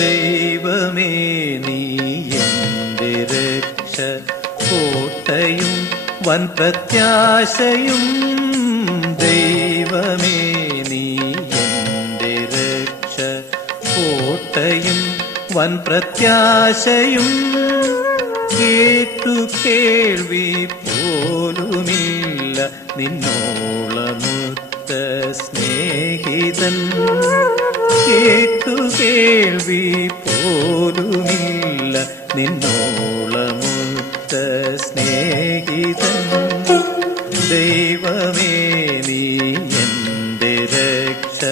ദൈവമേ നീ എന്റെ രക്ഷ കോട്ടയും വൻ പ്രത്യാശയും ദൈവമേ നീ എന്റെ രക്ഷ കോട്ടയും വൻ പ്രത്യാശയും കേട്ടു കേൾവി പോലുമില്ല നിന്നോളമുത്ത സ്നേഹിതൻ. കേട്ടു കേൾവി പോലുമില്ല നിന്നോളമുത്ത സ്നേഹിതൻ. ദൈവമേ നീ എന്റെ രക്ഷ.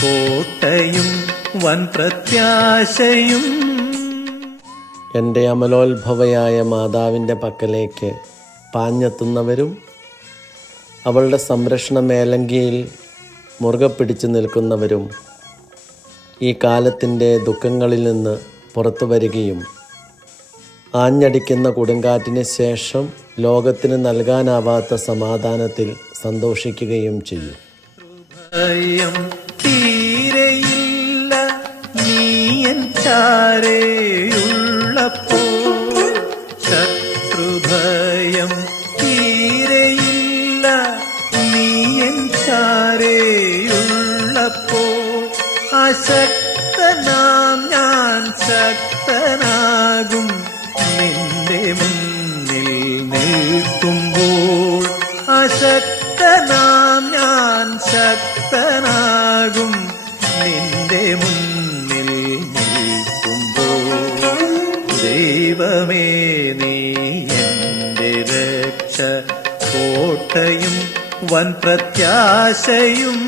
കോട്ടയും വൻ പ്രത്യാശയും. എന്റെ അമലോത്ഭവയായ മാതാവിന്റെ പക്കലേക്ക് പാഞ്ഞെത്തുന്നവരും അവളുടെ സംരക്ഷണ മേലങ്കിയിൽ മുറുകെ പിടിച്ചു നിൽക്കുന്നവരും ഈ കാലത്തിന്റെ ദുഃഖങ്ങളിൽ നിന്ന് പുറത്തു വരികയും ആഞ്ഞടിക്കുന്ന കൊടുങ്കാറ്റിന് ശേഷം ലോകത്തിന് നൽകാനാവാത്ത സമാധാനത്തിൽ സന്തോഷിക്കുകയും ചെയ്യും. ശത്രുഭയം തീരെയില്ല അശക്തനാം ഞാൻ ശക്തനാകും നിന്റെ മുന്നിൽ നിൽക്കുമ്പോൾ അശക്തനാം ഞാൻ ശക്തനാകും നിന്റെ മുന്നിൽ നിൽക്കുമ്പോൾ ദൈവമേ നീ എന്റെ രക്ഷ. കോട്ടയും വൻ പ്രത്യാശയും